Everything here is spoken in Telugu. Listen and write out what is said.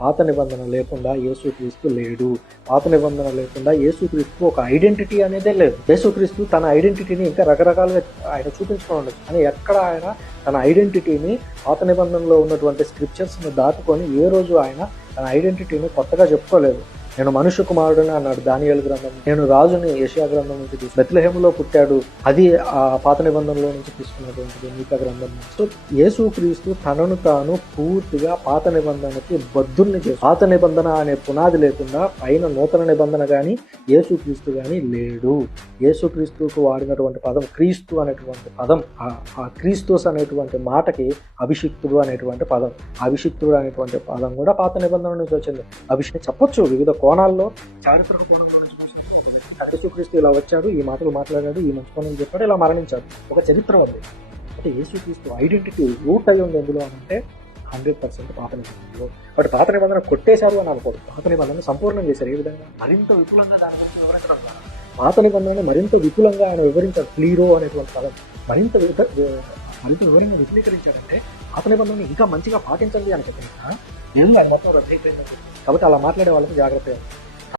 పాత నిబంధన లేకుండా యేసుక్రీస్తు లేడు. పాత నిబంధన లేకుండా యేసుక్రీస్తుకు ఒక ఐడెంటిటీ అనేదే లేదు. యేసుక్రీస్తు తన ఐడెంటిటీని ఇంకా రకరకాలుగా ఆయన చూపించుకొని ఉండొచ్చు, కానీ ఎక్కడ ఆయన తన ఐడెంటిటీని పాత నిబంధనలో ఉన్నటువంటి స్క్రిప్చర్స్ని దాటుకొని ఏ రోజు ఆయన తన ఐడెంటిటీని కొత్తగా చెప్పుకోలేదు. నేను మనుష్య కుమారుడని అన్నాడు దానియేలు గ్రంథం. నేను రాజుని యెషయా గ్రంథం నుంచి బెత్లెహేములో పుట్టాడు, అది ఆ పాత నిబంధనలో నుంచి తీసుకున్నటువంటిది మీకా గ్రంథం. సో యేసుక్రీస్తు తనను తాను పూర్తిగా పాత నిబంధనకి బద్ధుల్ని చేసి, పాత నిబంధన అనే పునాది లేకుండా పైన నూతన నిబంధన కానీ యేసుక్రీస్తు కానీ లేడు. యేసుక్రీస్తుకు వాడినటువంటి పదం క్రీస్తు అనేటువంటి పదం, ఆ క్రీస్తోస్ అనేటువంటి మాటకి అభిషిక్తుడు అనేటువంటి పదం, అభిషిక్తుడు అనేటువంటి పదం కూడా పాత నిబంధన నుంచి వచ్చింది. అభిషేకం చెప్పొచ్చు వివిధ కోణాల్లో, చారిత్రక కోణంలో యేసుక్రీస్తు ఇలా వచ్చాడు, ఈ మాటలు మాట్లాడాడు, ఈ మంచి పనులు చెప్పాడు, ఇలా మరణించాడు, ఒక చరిత్ర ఉంది. అంటే యేసుక్రీస్తు ఐడెంటిటీ రూట్ అయి ఉంది ఎందులో అంటే 100% పాత నిబంధనలో. బట్ పాత నిబంధన కొట్టేశారు అని అనుకోడు, పాత నిబంధన సంపూర్ణం చేశారు. ఏ విధంగా? మరింత విపులంగా దాని గురించి వివరించడం ద్వారా పాత నిబంధనని మరింత విపులంగా ఆయన వివరించారు. క్లీరో అనేటువంటి పదం మరింత వివరంగా విపులీకరించారంటే పాత నిబంధనని ఇంకా మంచిగా పాటించండి అని చెప్పిన లేదు, ఆయన మొత్తం రద్దు అయిపోయింది. కాబట్టి అలా మాట్లాడే వాళ్ళకి జాగ్రత్త.